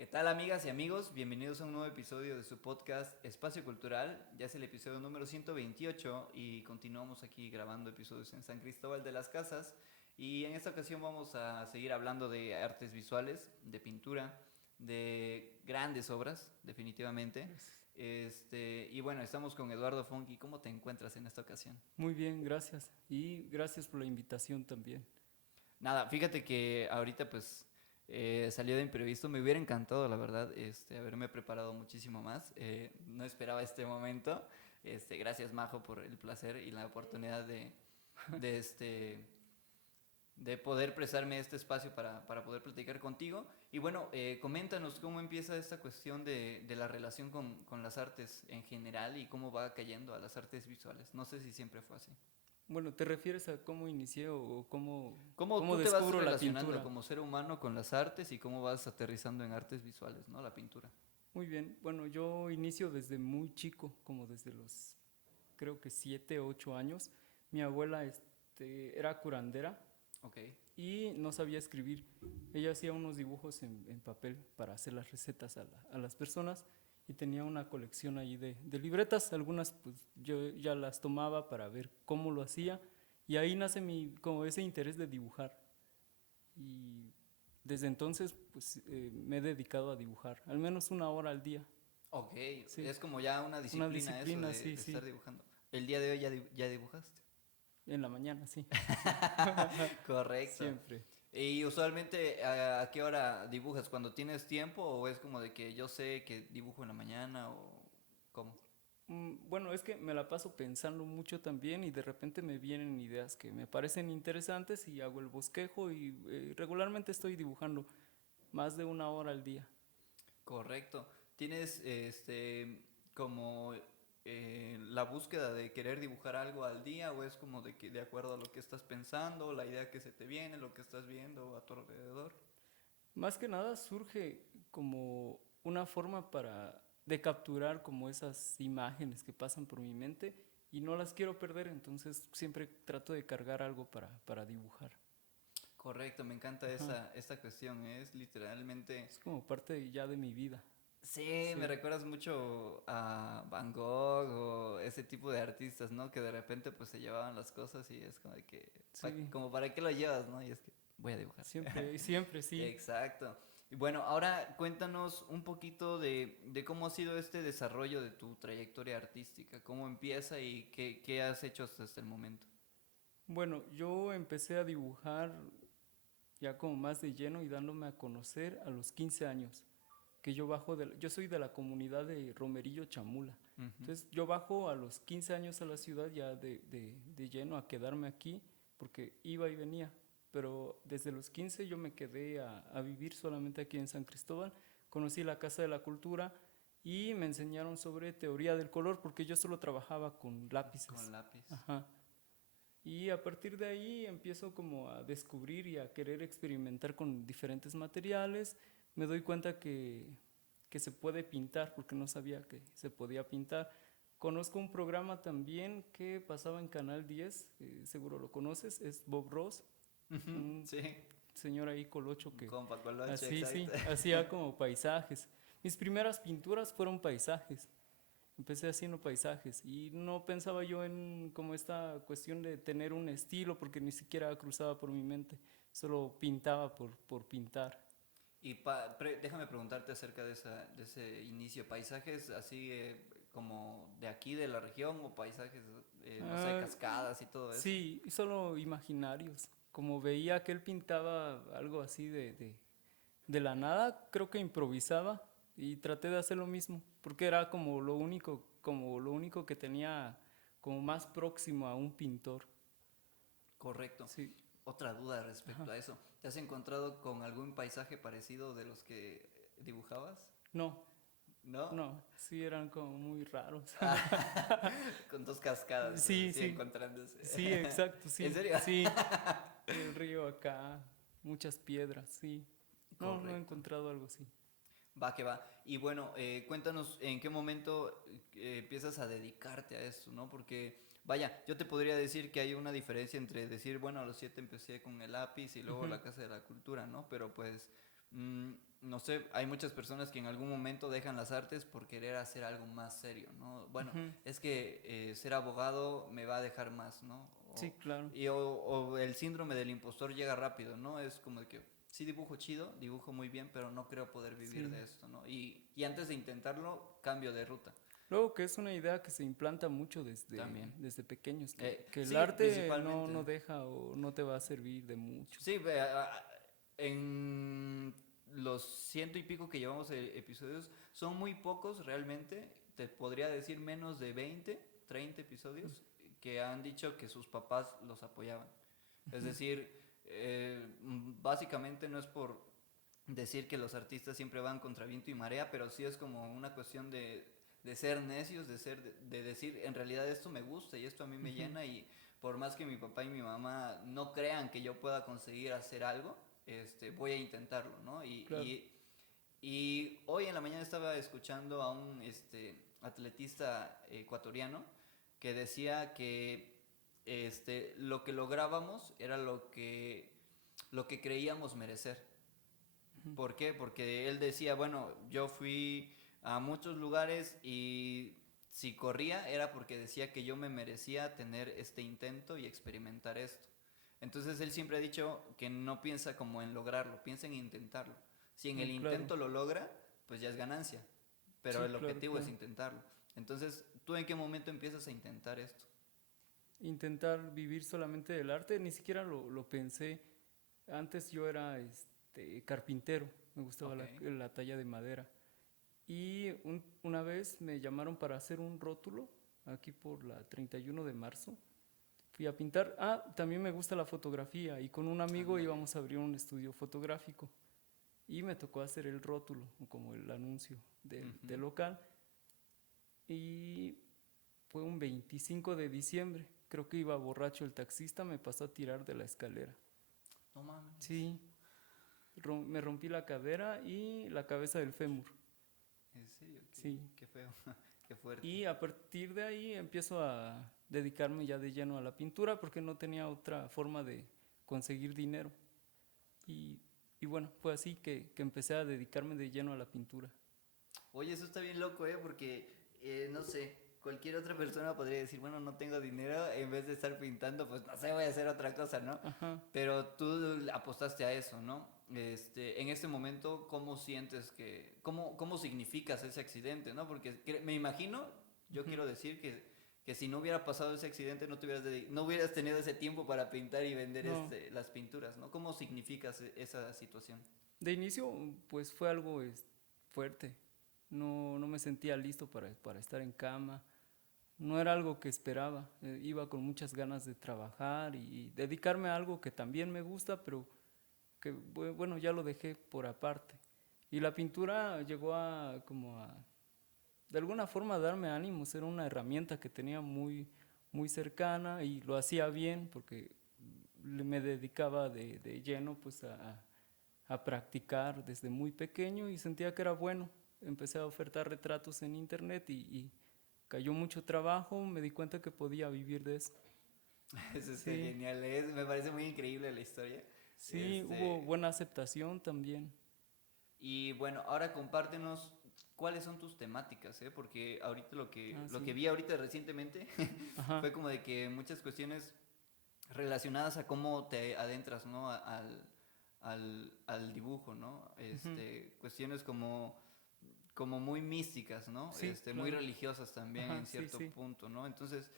¿Qué tal, amigas y amigos? Bienvenidos a un nuevo episodio de su podcast Espacio Cultural. Ya es el episodio número 128 y continuamos aquí grabando episodios en San Cristóbal de las Casas. Y en esta ocasión vamos a seguir hablando de artes visuales, de pintura, de grandes obras, definitivamente. Gracias. Y bueno, estamos con Eduardo Fonki. ¿Cómo te encuentras en esta ocasión? Muy bien, gracias. Y gracias por la invitación también. Nada, fíjate que ahorita pues salió de imprevisto. Me hubiera encantado, la verdad, haberme preparado muchísimo más. No esperaba este momento. Gracias, Majo, por el placer y la oportunidad de, este, de poder prestarme este espacio para poder platicar contigo. Y bueno, coméntanos cómo empieza esta cuestión de la relación con las artes en general y cómo va cayendo a las artes visuales. No sé si siempre fue así. Bueno, ¿te refieres a cómo inicié o ¿Cómo cómo tú te vas descubro la relacionando pintura? como ser humano con las artes y cómo vas aterrizando en artes visuales, ¿no? La pintura. Muy bien. Bueno, yo inicio desde muy chico, como desde los, creo que 7, 8 años. Mi abuela era curandera Ok. y no sabía escribir. Ella hacía unos dibujos en papel para hacer las recetas a las personas y tenía una colección ahí de libretas. Algunas pues yo ya las tomaba para ver cómo lo hacía y ahí nace como ese interés de dibujar. Y desde entonces pues me he dedicado a dibujar, al menos 1 hora al día. Ok, Sí, es como ya una una disciplina eso disciplina, de, sí, de estar sí. dibujando. El día de hoy ya dibujaste. En la mañana, sí. Correcto. Siempre. Y usualmente, ¿a qué hora dibujas? ¿Cuando tienes tiempo o es como de que yo sé que dibujo en la mañana o cómo? Bueno, es que me la paso pensando mucho también y de repente me vienen ideas que me parecen interesantes y hago el bosquejo y regularmente estoy dibujando más de 1 hora al día. Correcto. ¿Tienes como la búsqueda de querer dibujar algo al día o es como de que de acuerdo a lo que estás pensando, la idea que se te viene, lo que estás viendo a tu alrededor? Más que nada surge como una forma de capturar como esas imágenes que pasan por mi mente y no las quiero perder, entonces siempre trato de cargar algo para dibujar. Correcto, me encanta Ajá. esta cuestión, es literalmente. Es como parte ya de mi vida. Sí, me Sí. recuerdas mucho a Van Gogh o ese tipo de artistas, ¿no? Que de repente pues se llevaban las cosas y es como de que, Sí, como para qué lo llevas, ¿no? Y es que voy a dibujar. siempre, siempre sí. Exacto. Y bueno, ahora cuéntanos un poquito de cómo ha sido este desarrollo de tu trayectoria artística, cómo empieza y qué has hecho hasta el momento. Bueno, yo empecé a dibujar ya como más de lleno y dándome a conocer a los 15 años, que yo soy de la comunidad de Romerillo Chamula. Ujú. Entonces yo bajo a los 15 años a la ciudad ya de lleno a quedarme aquí porque iba y venía, pero desde los 15 yo me quedé a vivir solamente aquí en San Cristóbal, conocí la Casa de la Cultura y me enseñaron sobre teoría del color porque yo solo trabajaba con Con lápices. lápiz. Ajá. Y a partir de ahí empiezo como a descubrir y a querer experimentar con diferentes materiales. Me doy cuenta que se puede pintar, porque no sabía que se podía pintar. Conozco un programa también que pasaba en Canal 10, seguro lo conoces, es Bob Ross, Ujú, un sí, señor ahí colocho un que compa coloche, así exacto. sí, hacía como paisajes. Mis primeras pinturas fueron paisajes. Empecé haciendo paisajes y no pensaba yo en como esta cuestión de tener un estilo porque ni siquiera cruzaba por mi mente, solo pintaba por pintar. Y déjame preguntarte acerca de ese inicio, paisajes así como de aquí de la región o paisajes, no sé, Ah, cascadas y todo eso. sí, solo imaginarios. Como veía que él pintaba algo así de la nada, creo que improvisaba y traté de hacer lo mismo, porque era como lo único que tenía como más próximo a un pintor. Correcto. Sí. Otra duda respecto a eso. ¿Te has encontrado con algún paisaje parecido de los que dibujabas? No, ¿No? no, sí eran como muy raros. Con dos cascadas, Sí, así sí, sí, encontrándose. exacto, ¿En sí, serio? sí. Y el río acá, muchas piedras, sí. No, no he Correcto. encontrado algo así. Va que va. Y bueno, cuéntanos en qué momento empiezas a dedicarte a esto, ¿no? Porque, vaya, yo te podría decir que hay una diferencia entre decir, bueno, a los 7 empecé con el lápiz y luego Ujú. la Casa de la Cultura, ¿no? Pero pues no sé, hay muchas personas que en algún momento dejan las artes por querer hacer algo más serio, ¿no? Bueno, Ujú. es que ser abogado me va a dejar más, ¿no? Sí, claro. O el síndrome del impostor llega rápido, ¿no? Es como de que sí dibujo chido, dibujo muy bien, pero no creo poder vivir Sí. de esto, ¿no? Y antes de intentarlo, cambio de ruta Luego que es una idea que se implanta mucho también. desde pequeños, que el Sí, arte principalmente. no deja o no te va a servir de mucho. Sí, en los ciento y pico que llevamos de episodios, son muy pocos realmente, te podría decir menos de 20, 30 episodios, que han dicho que sus papás los apoyaban. Es Ujú. decir, básicamente no es por decir que los artistas siempre van contra viento y marea, pero sí es como una cuestión de ser necios, de decir, en realidad esto me gusta y esto a mí me Ujú. llena y por más que mi papá y mi mamá no crean que yo pueda conseguir hacer algo, voy a intentarlo, ¿no? Claro. Y hoy en la mañana estaba escuchando a un atletista ecuatoriano que decía que lo que lográbamos era lo que creíamos merecer. Ujú. ¿Por qué? Porque él decía, bueno, yo fui a muchos lugares y si corría era porque decía que yo me merecía tener este intento y experimentar esto. Entonces él siempre ha dicho que no piensa como en lograrlo, piensa en intentarlo. Si en el Claro. intento lo logra, pues ya es ganancia, pero Sí, el claro, objetivo es claro. intentarlo. Entonces, ¿tú en qué momento empiezas a intentar esto? Intentar vivir solamente del arte, ni siquiera lo pensé. Antes yo era carpintero, me gustaba Ok. la talla de madera. Y una vez me llamaron para hacer un rótulo aquí por la 31 de marzo. Fui a pintar. Ah, también me gusta la fotografía y con un amigo Ándale. íbamos a abrir un estudio fotográfico. Y me tocó hacer el rótulo, como el anuncio Ujú. del local. Y fue un 25 de diciembre. Creo que iba borracho el taxista, me pasó a tirar de la escalera. No mames. Sí, me rompí la cadera y la cabeza del fémur. ¿En serio? Sí. Qué feo. Qué fuerte. Y a partir de ahí empiezo a dedicarme ya de lleno a la pintura porque no tenía otra forma de conseguir dinero. Y, y bueno, fue así que empecé a dedicarme de lleno a la pintura. Oye, eso está bien loco, ¿eh? Porque, no sé, cualquier otra persona podría decir, bueno, no tengo dinero, en vez de estar pintando, pues no sé, voy a hacer otra cosa, ¿no? Ajá. Pero tú apostaste a eso, ¿no? En este momento, ¿cómo sientes cómo significas ese accidente, ¿no? Porque me imagino, yo Ujú. quiero decir que si no hubiera pasado ese accidente, no hubieras tenido ese tiempo para pintar y vender No, las pinturas, ¿no? ¿Cómo significas esa situación? de inicio pues fue algo fuerte. No me sentía listo para estar en cama. No era algo que esperaba. Iba con muchas ganas de trabajar y dedicarme a algo que también me gusta, pero que bueno, ya lo dejé por aparte. Y la pintura llegó a como a de alguna forma darme ánimos, era una herramienta que tenía muy cercana y lo hacía bien porque me dedicaba de lleno pues a practicar desde muy pequeño y sentía que era bueno. Empecé a ofertar retratos en internet y cayó mucho trabajo, me di cuenta que podía vivir de eso. Eso está Sí, genial, me parece muy increíble la historia. sí, hubo Este, buena aceptación también. y bueno, ahora compártenos cuáles son tus temáticas, ¿eh? Porque ahorita Ah, lo que sí. vi ahorita recientemente Ajá. fue como de que muchas cuestiones relacionadas a cómo te adentras, ¿no? Al dibujo, ¿no? Ujú. Cuestiones como muy místicas, ¿no? Sí, Muy claro. religiosas también Ajá, en sí, cierto sí. punto, ¿no? Entonces,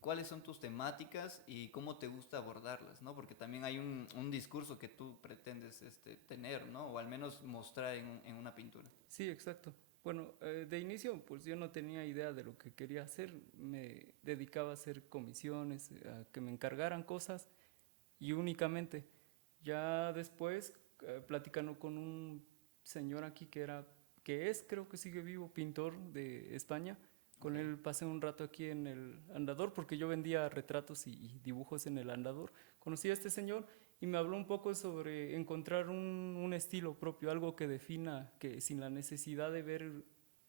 ¿cuáles son tus temáticas y cómo te gusta abordarlas, ¿no? Porque también hay un discurso que tú pretendes tener, ¿no? O al menos mostrar en una pintura. Sí, exacto. Bueno, de inicio, pues yo no tenía idea de lo que quería hacer. Me dedicaba a hacer comisiones, a que me encargaran cosas y únicamente. Ya después, platicando con un señor aquí que es, creo que sigue vivo, pintor de España, Ok. con él pasé un rato aquí en el andador porque yo vendía retratos y dibujos en el andador. Conocí a este señor y me habló un poco sobre encontrar un estilo propio, algo que defina, que sin la necesidad de ver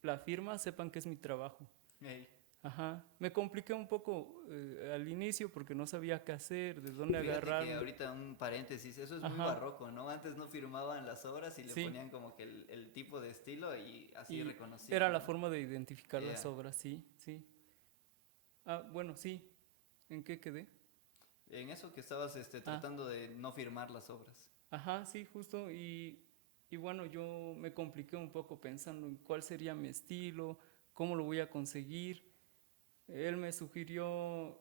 la firma sepan que es mi trabajo. Hey. Ajá, me compliqué un poco al inicio porque no sabía qué hacer, de dónde Fíjate que agarrarme. ahorita un paréntesis, eso es muy Ajá, barroco, ¿no? Antes no firmaban las obras y le sí, ponían como que el tipo de estilo y así y era reconocían, la ¿no? forma de identificar las Yeah. obras, sí, sí. Ah, bueno, sí, ¿en qué quedé? En eso que estabas Ah, tratando de no firmar las obras. ajá, sí, justo, y bueno, yo me compliqué un poco pensando en cuál sería mi estilo, cómo lo voy a conseguir. Él me sugirió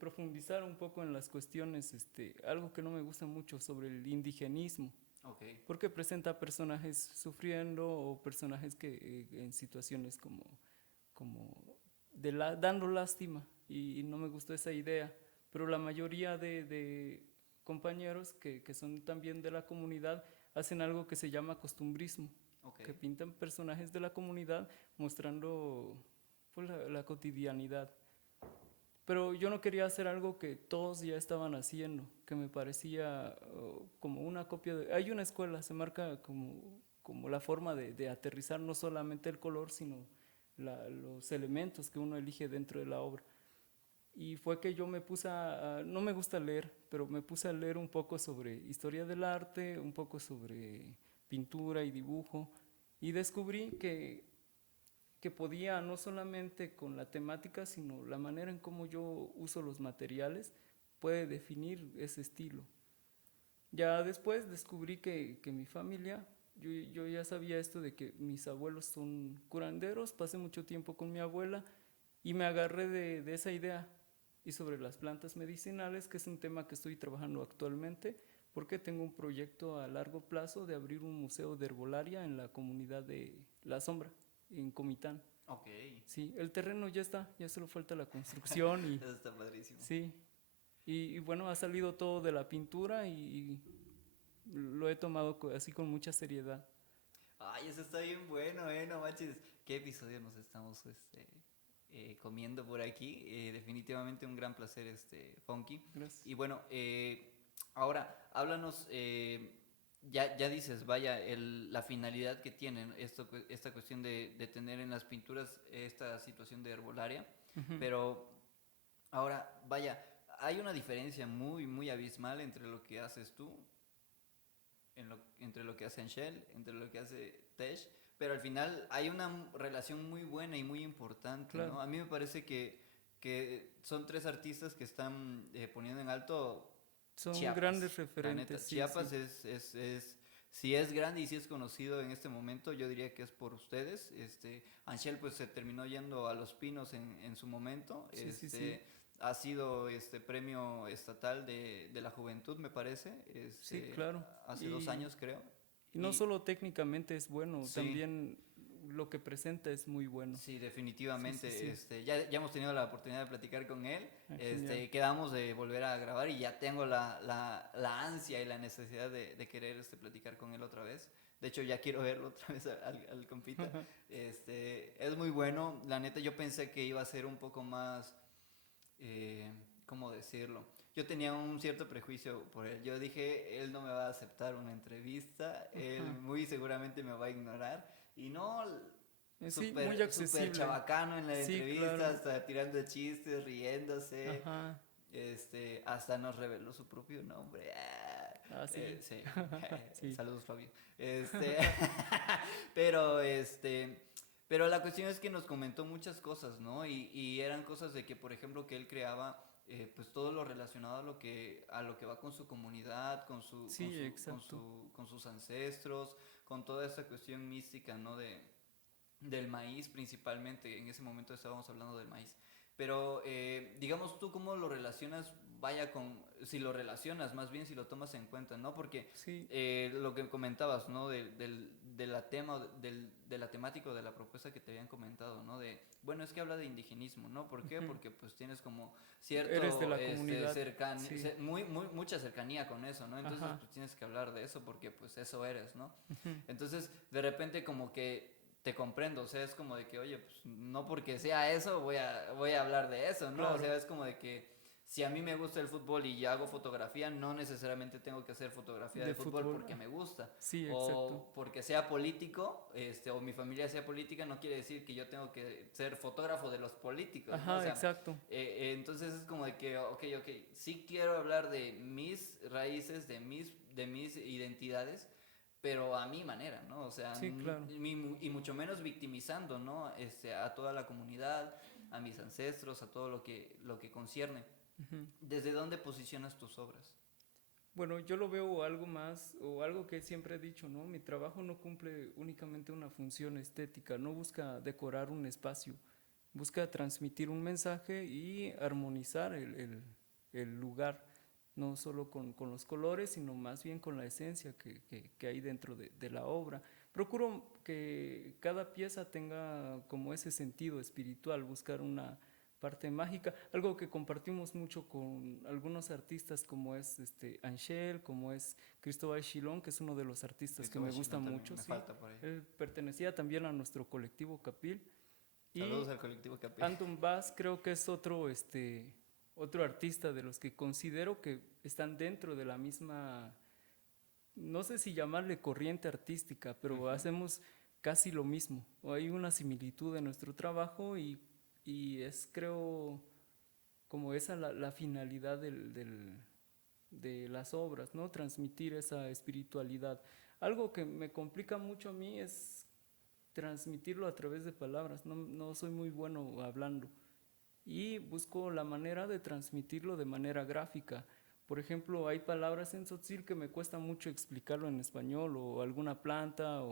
profundizar un poco en las cuestiones, algo que no me gusta mucho sobre el indigenismo, Ok, porque presenta personajes sufriendo o personajes que en situaciones como dando lástima y no me gustó esa idea, pero la mayoría de compañeros que son también de la comunidad hacen algo que se llama costumbrismo, ok. que pintan personajes de la comunidad mostrando pues, la cotidianidad. Pero yo no quería hacer algo que todos ya estaban haciendo, que me parecía como una copia de... Hay una escuela, se marca como la forma de aterrizar no solamente el color, sino los elementos que uno elige dentro de la obra. Y fue que yo me puse no me gusta leer, pero me puse a leer un poco sobre historia del arte, un poco sobre pintura y dibujo, y descubrí que podía no solamente con la temática, sino la manera en cómo yo uso los materiales, puede definir ese estilo. Ya después descubrí que mi familia, yo ya sabía esto de que mis abuelos son curanderos, pasé mucho tiempo con mi abuela y me agarré de esa idea. Y sobre las plantas medicinales, que es un tema que estoy trabajando actualmente, porque tengo un proyecto a largo plazo de abrir un museo de herbolaria en la comunidad de La Sombra, en Comitán. Ok, Sí, el terreno ya está, ya solo falta la construcción y eso está padrísimo. sí, y bueno, ha salido todo de la pintura y lo he tomado así con mucha seriedad. Ay, eso está bien bueno, no manches. ¿Qué episodio nos estamos comiendo por aquí? Definitivamente un gran placer, Funky. Gracias. Y bueno, ahora, háblanos, ya dices, vaya, la finalidad que tienen esta cuestión de tener en las pinturas esta situación de herbolaria, Ujú. pero ahora, vaya, hay una diferencia muy, muy abismal entre lo que haces tú entre lo que hace Anshel, entre lo que hace Tesh, pero al final hay una relación muy buena y muy importante, Claro, ¿no? A mí me parece que son tres artistas que están poniendo en alto son grandes Chiapas, la referentes, neta. sí, sí, Chiapas si es grande y si es conocido en este momento, yo diría que es por ustedes. Anshel pues se terminó yendo a Los Pinos en su momento. sí, sí, sí, Ha sido premio estatal de la juventud, me parece, sí, claro. hace 2 años creo. Y no Y solo técnicamente es bueno, sí, también lo que presenta es muy bueno. sí, Sí, sí, definitivamente. sí, Ya hemos tenido la oportunidad de platicar con él. genial. Quedamos de volver a grabar y ya tengo la ansia y la necesidad de querer platicar con él otra vez. De hecho, ya quiero verlo otra vez al compita. Es muy bueno. La neta, yo pensé que iba a ser un poco más, eh, ¿cómo decirlo? Yo tenía un cierto prejuicio por él. Yo dije, él no me va a aceptar una entrevista, él Ajá. muy seguramente me va a ignorar. Y no, Sí, muy súper, súper accesible. chabacano en la Sí, entrevista, claro. hasta tirando chistes, riéndose. Ajá. Hasta nos reveló su propio nombre. Ah, sí. Sí, Sí. saludos Fabio. Pero pero la cuestión es que nos comentó muchas cosas, ¿no? Y eran cosas de que, por ejemplo, que él creaba pues todo lo relacionado a lo que va con su comunidad, Sí, exacto. con sus ancestros, con toda esa cuestión mística, ¿no? Del maíz principalmente, en ese momento estábamos hablando del maíz. Pero digamos tú cómo lo relacionas, vaya con, si lo relacionas, más bien si lo tomas en cuenta, ¿no? Porque Sí. lo que comentabas, ¿no? De la tema, de la temática o de la propuesta que te habían comentado, ¿no? Bueno, es que habla de indigenismo, ¿no? ¿Por qué? Ujú. Porque pues tienes como Eres de cierto, la comunidad. Sí. mucha cercanía con eso, ¿no? Entonces Ajá. pues tienes que hablar de eso porque pues eso eres, ¿no? Ujú. Entonces de repente como que te comprendo, o sea, es como de que, oye, pues no porque sea eso voy a hablar de eso, ¿no? O Claro. sea, es como de que si a mí me gusta el fútbol y ya hago fotografía, no necesariamente tengo que hacer fotografía de fútbol porque me gusta. Sí, exacto. O porque sea político, o mi familia sea política, no quiere decir que yo tengo que ser fotógrafo de los políticos, ¿no? O Ajá, sea, exacto. entonces es como de que, ok, sí quiero hablar de mis raíces, de mis identidades, pero a mi manera, ¿no? O sea, Sí, claro. y mucho menos victimizando, ¿no? A toda la comunidad, a mis ancestros, a todo lo que concierne. Ujú. ¿Desde dónde posicionas tus obras? Bueno, yo lo veo algo más, o algo que siempre he dicho, ¿no? Mi trabajo no cumple únicamente una función estética, no busca decorar un espacio, busca transmitir un mensaje y armonizar el lugar, no solo con los colores, sino más bien con la esencia que hay dentro de la obra. Procuro que cada pieza tenga como ese sentido espiritual, buscar una parte mágica, algo que compartimos mucho con algunos artistas como es Anshel, como es Cristóbal Chilón, que es uno de los artistas que Cristóbal me gusta Chilón también, mucho, me sí. falta por ahí. Él pertenecía también a nuestro colectivo Capil. Saludos Y al colectivo Capi. Anton Bass creo que es otro artista de los que considero que están dentro de la misma, no sé si llamarle corriente artística, pero Ujú. hacemos casi lo mismo. O hay una similitud en nuestro trabajo y es, creo, como esa la finalidad de las obras, ¿no? Transmitir esa espiritualidad. Algo que me complica mucho a mí es transmitirlo a través de palabras. No, no soy muy bueno hablando y busco la manera de transmitirlo de manera gráfica. Por ejemplo, hay palabras en tzotzil que me cuesta mucho explicarlo en español, o alguna planta,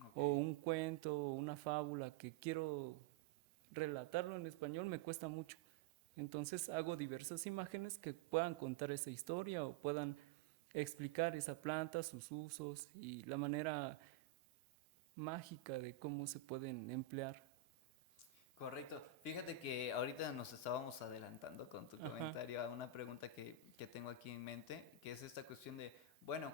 Ok, o un cuento, o una fábula que quiero relatarlo en español, me cuesta mucho. Entonces hago diversas imágenes que puedan contar esa historia o puedan explicar esa planta, sus usos y la manera mágica de cómo se pueden emplear. correcto. Fíjate que ahorita nos estábamos adelantando con tu Ajá, comentario a una pregunta que tengo aquí en mente, que es esta cuestión de, bueno,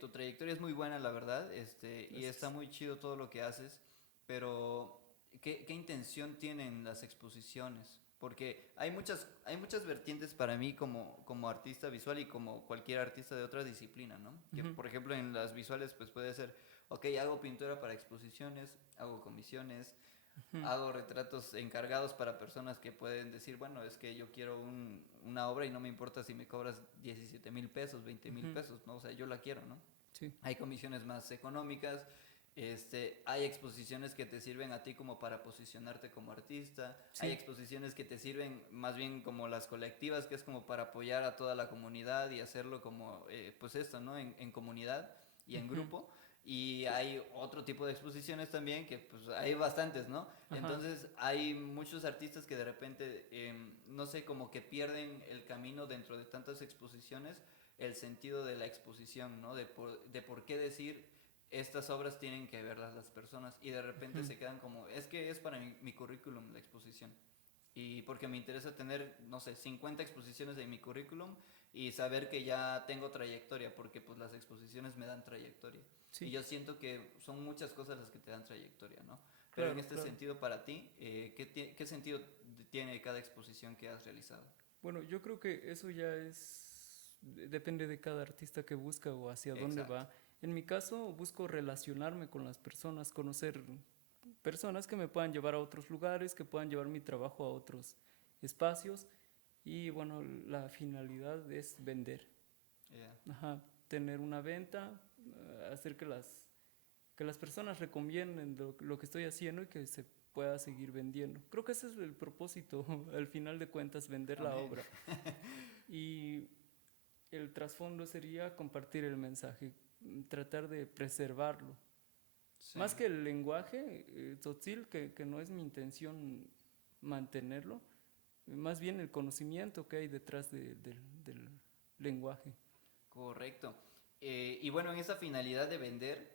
tu trayectoria es muy buena, la verdad, y está gracias. muy chido todo lo que haces, pero ¿qué intención tienen las exposiciones? Porque hay muchas vertientes para mí como artista visual y como cualquier artista de otra disciplina, ¿no? Que, Ujú, por ejemplo, en las visuales, pues puede ser, ok, hago pintura para exposiciones, hago comisiones, ujú, hago retratos encargados para personas que pueden decir, bueno, es que yo quiero una obra y no me importa si me cobras 17,000 pesos, 20,000 ujú. pesos, ¿no? O sea, yo la quiero, ¿no? Sí, Hay comisiones más económicas, hay exposiciones que te sirven a ti como para posicionarte como artista, hay sí. exposiciones que te sirven más bien como las colectivas, que es como para apoyar a toda la comunidad y hacerlo como, pues esto, ¿no? En comunidad y en Ujú, grupo. Y hay otro tipo de exposiciones también que pues hay bastantes, ¿no? ajá, Entonces hay muchos artistas que de repente, no sé, como que pierden el camino dentro de tantas exposiciones, el sentido de la exposición, ¿no? De por qué decir estas obras tienen que verlas las personas y de repente ujú. se quedan como, es que es para mi currículum la exposición. Y porque me interesa tener, no sé, 50 exposiciones en mi currículum y saber que ya tengo trayectoria, porque pues las exposiciones me dan trayectoria. Y Sí, yo siento que son muchas cosas las que te dan trayectoria, ¿no? Pero en claro, este claro. sentido, para ti, ¿qué sentido tiene cada exposición que has realizado? Bueno, yo creo que eso ya depende de cada artista que busca o hacia dónde Exacto. va. En mi caso, busco relacionarme con las personas, conocer personas que me puedan llevar a otros lugares, que puedan llevar mi trabajo a otros espacios. Y bueno, la finalidad es vender. Yeah. Ajá, tener una venta, hacer que las personas recomienden lo que estoy haciendo y que se pueda seguir vendiendo. Creo que ese es el propósito, al final de cuentas, vender la Amén. obra. Y el trasfondo sería compartir el mensaje, tratar de preservarlo. Sí. Más que el lenguaje, tzotzil, que no es mi intención mantenerlo, más bien el conocimiento que hay detrás del lenguaje. Correcto. Y bueno, en esa finalidad de vender,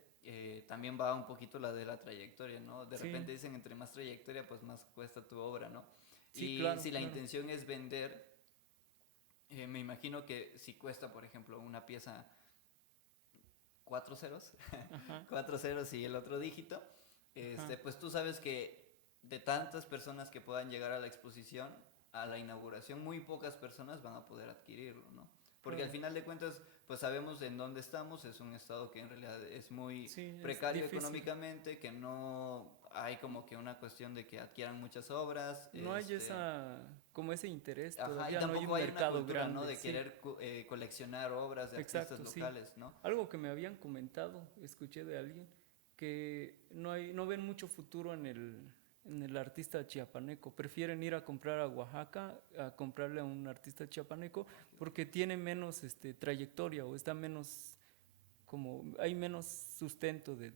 también va un poquito la de la trayectoria, ¿no? De Sí, repente dicen, entre más trayectoria, pues más cuesta tu obra, ¿no? sí, Y claro, si la claro. intención es vender, me imagino que si cuesta, por ejemplo, una pieza 4 ceros, Ajá, 4 ceros y el otro dígito, ajá. pues tú sabes que de tantas personas que puedan llegar a la exposición, a la inauguración, muy pocas personas van a poder adquirirlo, ¿no? Porque al Claro. final de cuentas, pues sabemos en dónde estamos, es un estado que en realidad es muy Sí, es precario difícil. económicamente, que no hay como que una cuestión de que adquieran muchas obras, No hay esa, como ese interés, ajá, y todavía no hay un tampoco hay una mercado cultura, ¿no? grande, De sí, querer coleccionar obras de artistas exacto, sí. locales, ¿no? Algo que me habían comentado, escuché de alguien, que no ven mucho futuro en el artista chiapaneco, prefieren ir a comprar a Oaxaca, a comprarle a un artista chiapaneco, porque tiene menos trayectoria o está menos, como, hay menos sustento de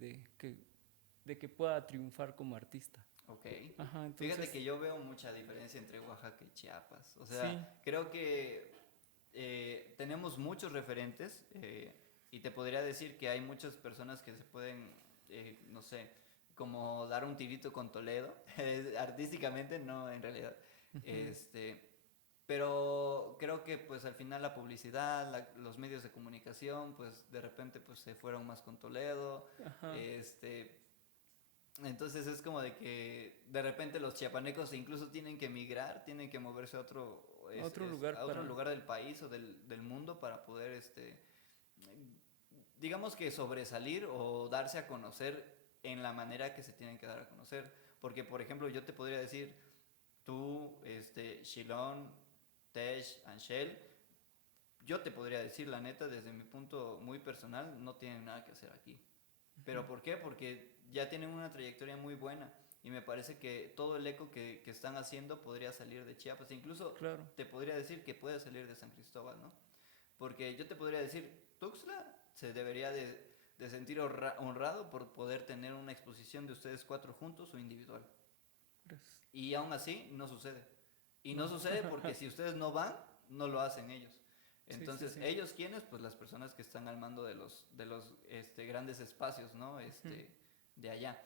que pueda triunfar como artista. Ok. Ajá, Fíjate entonces, que yo veo mucha diferencia entre Oaxaca y Chiapas. O sí, sea, creo que tenemos muchos referentes y te podría decir que hay muchas personas que se pueden, no sé, como dar un tirito con Toledo, artísticamente, no en realidad. ujú, Este, pero creo que pues al final la publicidad, los medios de comunicación, pues de repente pues se fueron más con Toledo. ajá, Este, entonces es como de que de repente los chiapanecos incluso tienen que emigrar, tienen que moverse a otro, a otro lugar a otro para, lugar del país o del mundo para poder, digamos que sobresalir o darse a conocer en la manera que se tienen que dar a conocer. Porque, por ejemplo, yo te podría decir, tú, Shilon, Tesh, Anshel, yo te podría decir, la neta, desde mi punto muy personal, no tienen nada que hacer aquí. ¿Pero por qué? Porque ya tienen una trayectoria muy buena y me parece que todo el eco que están haciendo podría salir de Chiapas. E incluso claro, te podría decir que puede salir de San Cristóbal, ¿no? Porque yo te podría decir, Tuxtla se debería de sentir honrado por poder tener una exposición de ustedes cuatro juntos o individual. gracias. Y aún así no sucede. Y no No, sucede porque si ustedes no van, no lo hacen ellos. sí, sí, Entonces, sí. ¿ellos quiénes? Pues las personas que están al mando de los grandes espacios, ¿no? Ujú, De allá.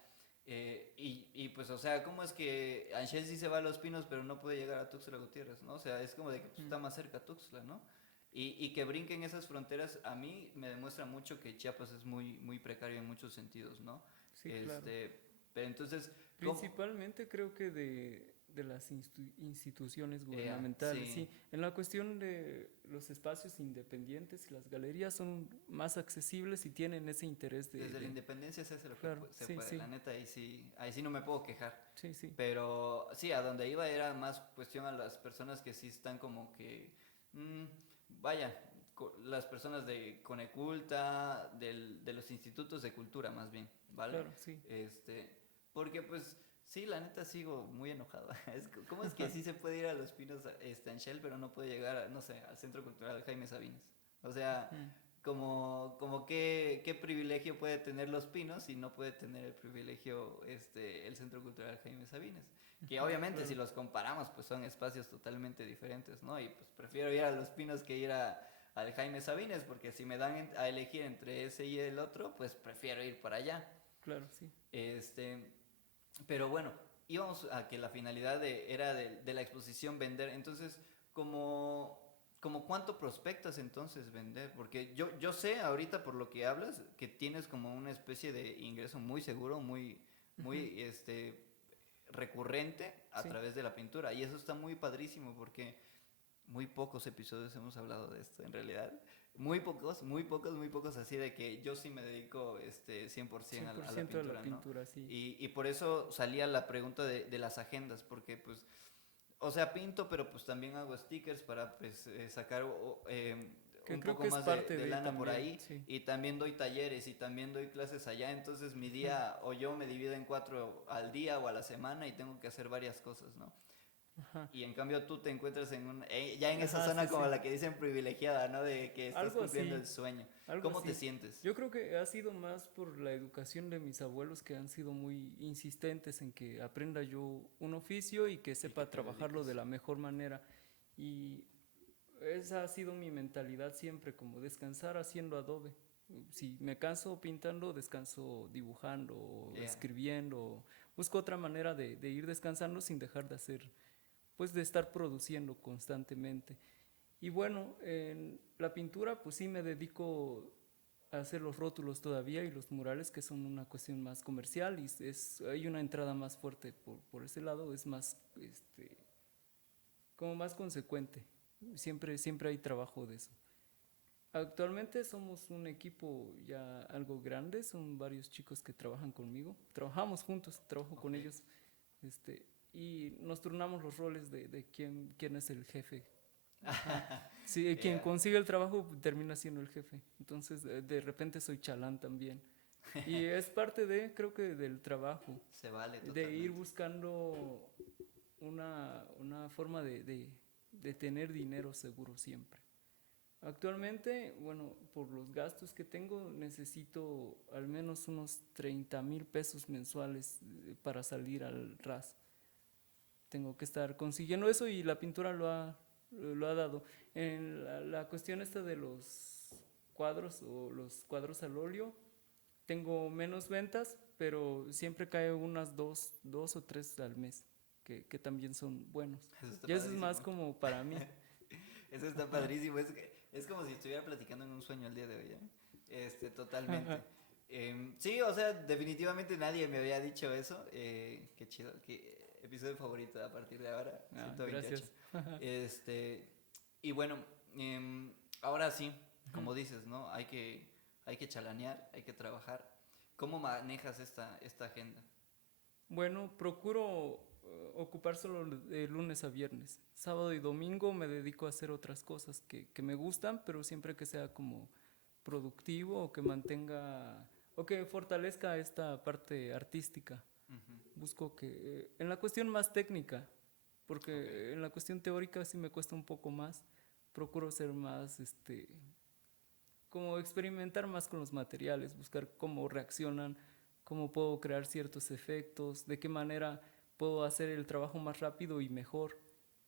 Y pues, o sea, ¿cómo es que Anshel sí se va a Los Pinos, pero no puede llegar a Tuxtla Gutiérrez, ¿no? O sea, es como de que pues, ujú, está más cerca Tuxtla, ¿no? Y que brinquen esas fronteras, a mí me demuestra mucho que Chiapas es muy, muy precario en muchos sentidos, ¿no? sí, claro. Pero entonces, ¿cómo? Principalmente creo que de las instituciones gubernamentales, sí. Sí, En la cuestión de los espacios independientes y las galerías son más accesibles y tienen ese interés desde la independencia se hace lo que claro, se sí, puede, sí, la neta, ahí sí no me puedo quejar. sí, sí, Pero sí, a donde iba era más cuestión a las personas que sí están como que, mm, vaya, las personas de Coneculta, de los institutos de cultura más bien, ¿vale? claro, sí. Este, porque pues sí, la neta sigo muy enojado. ¿Cómo es que sí se puede ir a Los Pinos, en Shell, pero no puede llegar, no sé, al Centro Cultural Jaime Sabines? O sea, Ujú, como qué privilegio puede tener Los Pinos y no puede tener el privilegio el Centro Cultural Jaime Sabines. Que ujú, obviamente si claro, los comparamos pues son espacios totalmente diferentes, ¿no? Y pues prefiero ir a Los Pinos que ir al Jaime Sabines porque si me dan a elegir entre ese y el otro pues prefiero ir para allá. claro, sí. Este, pero bueno, íbamos a que la finalidad era de la exposición vender. Entonces, como cuánto prospectas entonces vender? Porque yo sé ahorita por lo que hablas que tienes como una especie de ingreso muy seguro, Ujú, muy recurrente a sí, través de la pintura. Y eso está muy padrísimo porque muy pocos episodios hemos hablado de esto en realidad. Muy pocos, muy pocos, muy pocos así de que yo sí me dedico 100% a la 100% de la pintura, ¿no? pintura, sí. Y por eso salía la pregunta de las agendas, porque pues, o sea, pinto, pero pues también hago stickers para pues sacar Que un creo poco que es más parte de de lana por también, ahí sí. y también doy talleres y también doy clases allá, entonces mi Ujú, día o yo me divido en cuatro al día o a la semana y tengo que hacer varias cosas, ¿no? ajá, Y en cambio tú te encuentras ya en esa ajá, sí, zona como sí. la que dicen privilegiada, ¿no? De que estás Algo cumpliendo así, el sueño. algo ¿Cómo te así. sientes? Yo creo que ha sido más por la educación de mis abuelos que han sido muy insistentes en que aprenda yo un oficio y que Y que sepa te trabajarlo de dediques. la mejor manera. Y esa ha sido mi mentalidad siempre, como descansar haciendo adobe. Si me canso pintando, descanso dibujando o Yeah. escribiendo. Busco otra manera de ir descansando sin dejar de hacer, pues de estar produciendo constantemente. Y bueno, en la pintura pues sí me dedico a hacer los rótulos todavía y los murales que son una cuestión más comercial y hay una entrada más fuerte por ese lado, es más como más consecuente. Siempre hay trabajo de eso. Actualmente somos un equipo ya algo grande, son varios chicos que trabajan conmigo. Trabajamos juntos, trabajo con Ok. ellos, y nos turnamos los roles de quién es el jefe. Ajá. Sí, quien Yeah. consigue el trabajo termina siendo el jefe. Entonces, de repente soy chalán también. Y es parte creo que del trabajo, Se vale de ir totalmente. buscando una forma de tener dinero seguro siempre. Actualmente, bueno, por los gastos que tengo, necesito al menos unos 30,000 pesos mensuales para salir al RAS. Tengo que estar consiguiendo eso y la pintura lo ha dado. En la cuestión esta de los cuadros o los cuadros al óleo, tengo menos ventas, pero siempre cae unas dos o tres al mes, que también son buenos. Eso está Y eso es más padrísimo. como para mí. Eso está padrísimo. Es como si estuviera platicando en un sueño el día de hoy, ¿eh? Totalmente. Sí, o sea, definitivamente nadie me había dicho eso. Qué chido. Qué episodio favorito a partir de ahora. Ah, 128. gracias. Este, y bueno, ahora sí, Ujú. como dices, ¿no? Hay que chalanear, hay que trabajar. ¿Cómo manejas esta agenda? Bueno, procuro ocupar solo de lunes a viernes. Sábado y domingo me dedico a hacer otras cosas que me gustan, pero siempre que sea como productivo o que mantenga o que fortalezca esta parte artística. Ujú. Busco que en la cuestión más técnica, Ok. porque en la cuestión teórica sí me cuesta un poco más. Procuro ser más, como experimentar más con los materiales, buscar cómo reaccionan, cómo puedo crear ciertos efectos, de qué manera puedo hacer el trabajo más rápido y mejor.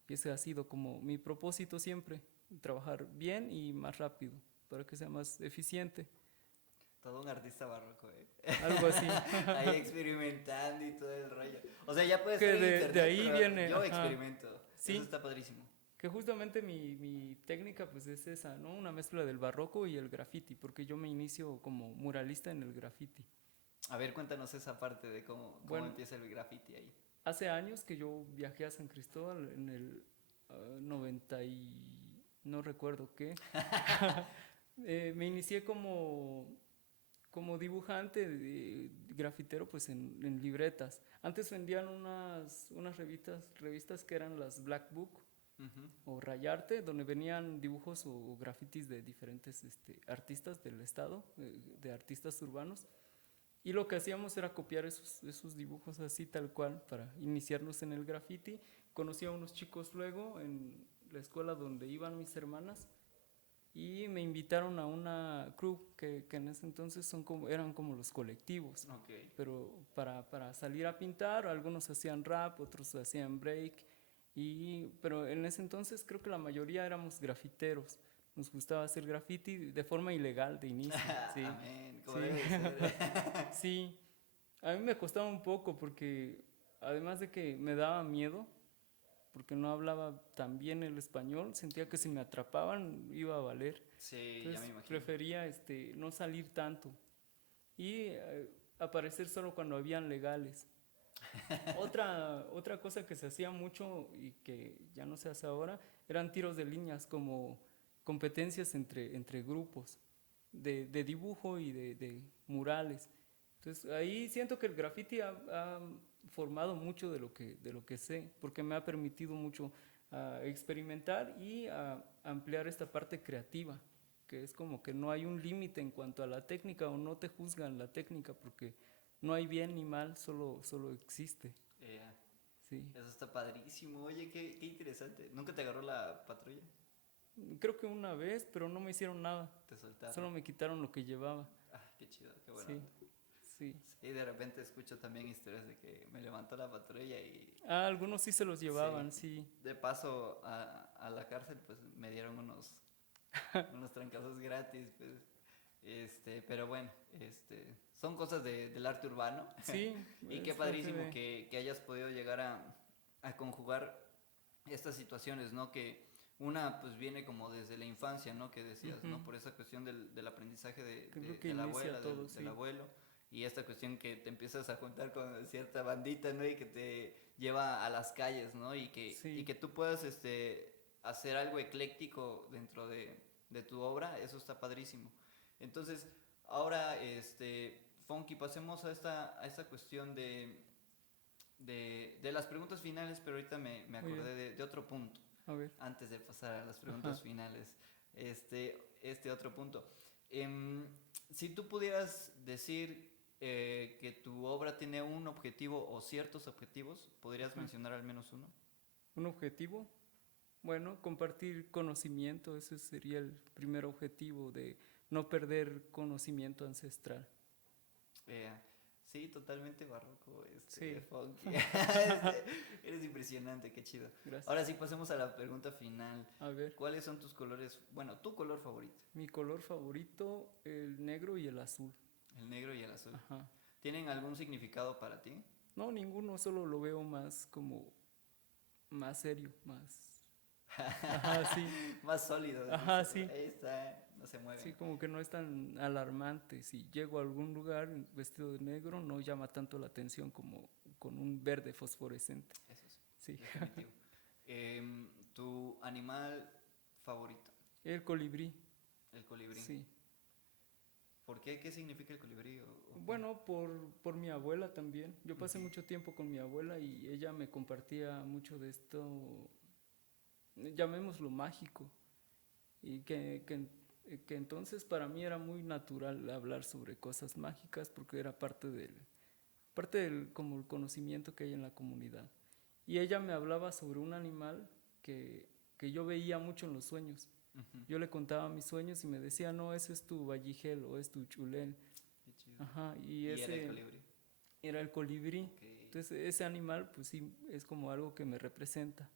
Y ese ha sido como mi propósito siempre, trabajar bien y más rápido, para que sea más eficiente. Todo un artista barroco, ¿eh? Algo así. Ahí experimentando y todo el rollo. O sea, ya puede Que ser en de internet, ahí pero viene, yo ajá, experimento. Eso sí, está padrísimo. que justamente mi técnica pues es esa, ¿no? Una mezcla del barroco y el graffiti, porque yo me inicio como muralista en el graffiti. A ver, cuéntanos esa parte de cómo Bueno, empieza el graffiti ahí. hace años que yo viajé a San Cristóbal en el 90 y no recuerdo qué. Me inicié como dibujante, grafitero, pues en libretas. Antes vendían unas revistas que eran las Black Book Ujú. o Rayarte, donde venían dibujos o grafitis de diferentes artistas del estado, de artistas urbanos. Y lo que hacíamos era copiar esos dibujos así tal cual para iniciarnos en el graffiti. Conocí a unos chicos luego en la escuela donde iban mis hermanas y me invitaron a una crew que en ese entonces eran como los colectivos, Ok. pero para salir a pintar, algunos hacían rap, otros hacían break, pero en ese entonces creo que la mayoría éramos grafiteros. Nos gustaba hacer graffiti de forma ilegal de inicio, sí, Amén, como sí. debe de ser. Sí, a mí me costaba un poco porque además de que me daba miedo, porque no hablaba tan bien el español, sentía que si me atrapaban iba a valer. Sí, ya me Entonces imagino. prefería no salir tanto y aparecer solo cuando habían legales. Otra cosa que se hacía mucho y que ya no se hace ahora eran tiros de líneas como competencias entre grupos de dibujo y de murales. Entonces ahí siento que el graffiti ha formado mucho de lo que sé, porque me ha permitido mucho experimentar y ampliar esta parte creativa, que es como que no hay un límite en cuanto a la técnica o no te juzgan la técnica porque no hay bien ni mal, solo existe. Yeah. Sí. Eso está padrísimo. Oye, qué interesante. ¿Nunca te agarró la patrulla? Creo que una vez, pero no me hicieron nada. Te soltaron. Solo me quitaron lo que llevaba. Ah, qué chido, qué buena Sí, onda. sí. Sí, de repente escucho también historias de que me levantó la patrulla y Algunos sí se los sí, llevaban, sí. de paso a la cárcel pues me dieron unos trancazos gratis, pues. Pero bueno, son cosas del arte urbano. Sí, Y qué es parte padrísimo de... que hayas podido llegar a conjugar estas situaciones, ¿no? Que una pues viene como desde la infancia, ¿no? Que decías, Ujú. ¿no? Por esa cuestión del aprendizaje Creo que de la inicia abuela, todo, del sí. abuelo. y esta cuestión que te empiezas a juntar con cierta bandita, ¿no? Y que te lleva a las calles, ¿no? Y Sí, que tú puedas hacer algo ecléctico dentro de tu obra, eso está padrísimo. Entonces, ahora, Funky, pasemos a esta cuestión de las preguntas finales, pero ahorita me muy bien. acordé de otro punto, A ver. antes de pasar a las preguntas Ajá. finales. Este otro punto. Em, si tú pudieras decir que tu obra tiene un objetivo o ciertos objetivos, ¿podrías Ajá. mencionar al menos uno? Un objetivo. Bueno, compartir conocimiento, ese sería el primer objetivo de no perder conocimiento ancestral. Eh, sí, totalmente barroco, Sí, funky. Eres impresionante, qué chido. Ahora gracias. sí, pasemos a la pregunta final. A ver, ¿Cuáles son tus colores? Bueno, tu color favorito. mi color favorito, el negro y el azul. El negro y el azul. Ajá. ¿Tienen algún significado para ti? No, ninguno, solo lo veo más como más serio, más. Ajá, sí. Más sólido. Ajá, Dices, sí. ahí está, no se Sí, mueven. como que no es tan alarmante. Si llego a algún lugar vestido de negro, no llama tanto la atención como con un verde fosforescente. Eso sí, Sí. definitivo. ¿Tu animal favorito? El colibrí, El colibrí. sí. ¿Por qué? ¿Qué significa el colibrí? O qué? Bueno, por mi abuela también. Yo pasé Ujú. mucho tiempo con mi abuela y ella me compartía mucho de esto, llamémoslo mágico, y que entonces para mí era muy natural hablar sobre cosas mágicas porque era parte del como el conocimiento que hay en la comunidad. Y ella me hablaba sobre un animal que yo veía mucho en los sueños. Ujú. Yo le contaba mis sueños y me decía, no, ese es tu valligel o es tu chulén. Qué chido. Ajá, y ¿Y era el ese colibrí? era el colibrí. Ok. Entonces ese animal pues sí es como algo que me representa.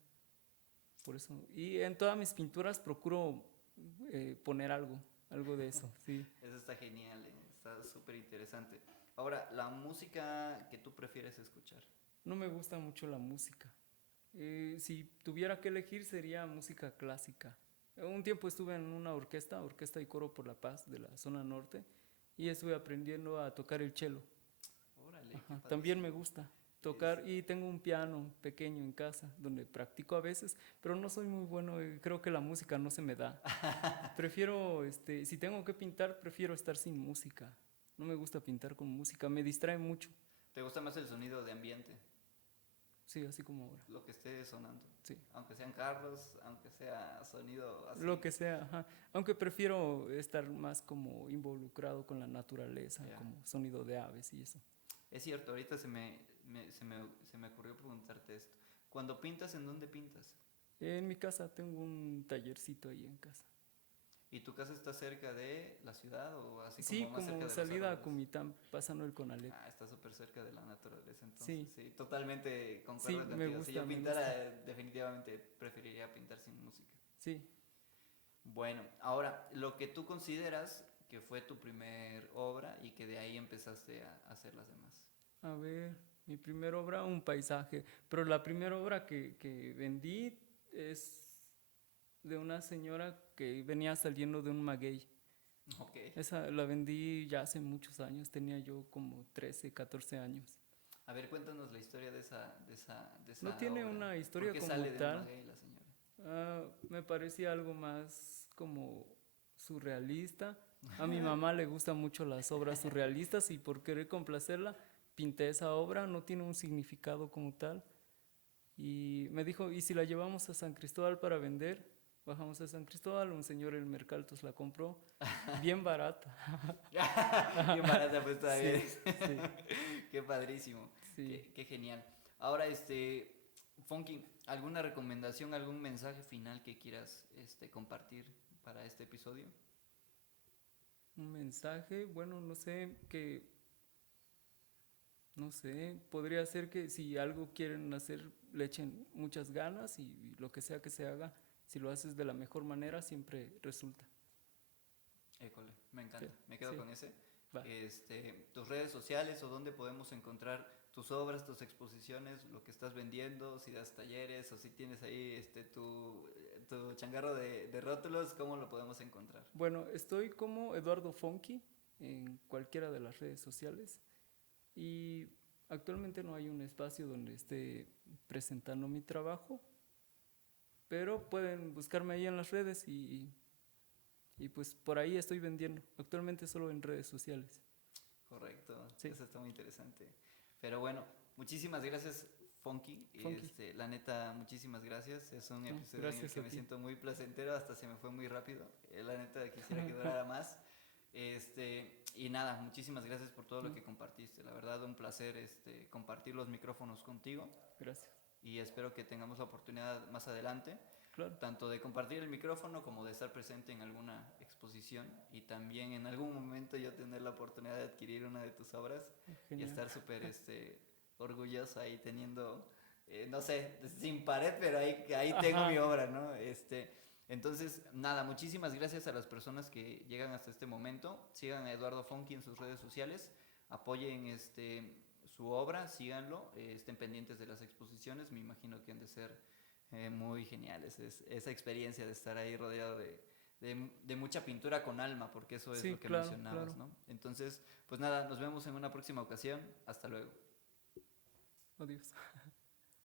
Por eso. Y en todas mis pinturas procuro poner algo de eso, sí. Eso está genial, está súper interesante. Ahora, la música que tú prefieres escuchar. No me gusta mucho la música. Si tuviera que elegir sería música clásica. Un tiempo estuve en una orquesta y coro por la paz de la zona norte, y estuve aprendiendo a tocar el cello. Órale, qué Ajá, también me padrísimo. gusta Es, tocar y tengo un piano pequeño en casa donde practico a veces, pero no soy muy bueno, creo que la música no se me da. Prefiero, si tengo que pintar, prefiero estar sin música. No me gusta pintar con música, me distrae mucho. ¿Te gusta más el sonido de ambiente? Sí, así como ahora. Lo que esté sonando. Sí. Aunque sean carros, aunque sea sonido Lo así. que sea, ajá. Aunque prefiero estar más como involucrado con la naturaleza, Ya. como sonido de aves y eso. Es cierto, ahorita se me ocurrió preguntarte esto. Cuando pintas, ¿en dónde pintas? En mi casa tengo un tallercito ahí en casa. ¿Y tu casa está cerca de la ciudad o así Sí, como más cerca como de los salida a árboles? Comitán, pasando el Conalep. Ah, está súper cerca de la naturaleza, entonces Sí, sí, totalmente sí, concuerdo me contigo. Si yo gusta, me pintara, gusta. definitivamente preferiría pintar sin música. Sí, Bueno, ahora, lo que tú consideras que fue tu primer obra y que de ahí empezaste a hacer las demás. a ver, mi primera obra, un paisaje. Pero la primera obra que vendí es de una señora que venía saliendo de un maguey. Ok. Esa la vendí ya hace muchos años, tenía yo como 13, 14 años. A ver, cuéntanos la historia de No esa tiene obra. una ¿Por historia qué como sale de un tal. maguey la señora? Me parecía algo más como surrealista. A mi mamá le gustan mucho las obras surrealistas y por querer complacerla pinté esa obra, no tiene un significado como tal. Y me dijo, ¿y si la llevamos a San Cristóbal para vender? Bajamos a San Cristóbal, un señor el Mercaltos la compró, bien barata. Qué barata pues todavía Sí, es. sí, Qué padrísimo. sí. Qué genial. Ahora, Funky, ¿alguna recomendación, algún mensaje final que quieras compartir para este episodio? Un mensaje, bueno, no sé, podría ser que si algo quieren hacer, le echen muchas ganas y lo que sea que se haga, si lo haces de la mejor manera, siempre resulta. École, me Sí, encanta. Me quedo sí, con ese. va. Tus redes sociales o dónde podemos encontrar tus obras, tus exposiciones, lo que estás vendiendo, si das talleres o si tienes ahí tu changarro de rótulos, ¿cómo lo podemos encontrar? Bueno, estoy como Eduardo Fonki en cualquiera de las redes sociales y actualmente no hay un espacio donde esté presentando mi trabajo, pero pueden buscarme ahí en las redes y pues por ahí estoy vendiendo, actualmente solo en redes sociales. Correcto, Sí, eso está muy interesante. Pero bueno, muchísimas gracias, Funky. Funky. La neta, muchísimas gracias. Es un No, episodio en el gracias que a me ti. siento muy placentero, hasta se me fue muy rápido. La neta, quisiera que durara más. Y nada, muchísimas gracias por todo lo No, que compartiste. La verdad, un placer compartir los micrófonos contigo gracias. y espero que tengamos la oportunidad más adelante Claro, tanto de compartir el micrófono como de estar presente en alguna exposición y también en algún momento yo tener la oportunidad de adquirir una de tus obras y genial. estar súper orgulloso ahí teniendo, no sé, sin pared, pero ahí tengo mi Ajá, obra, ¿no? Entonces, nada, muchísimas gracias a las personas que llegan hasta este momento. Sigan a Eduardo Funky en sus redes sociales, apoyen su obra, síganlo, estén pendientes de las exposiciones, me imagino que han de ser muy geniales. Esa experiencia de estar ahí rodeado de mucha pintura con alma, porque eso es sí, lo que claro, mencionabas, claro. ¿no? Entonces, pues nada, nos vemos en una próxima ocasión. Hasta luego. Adiós.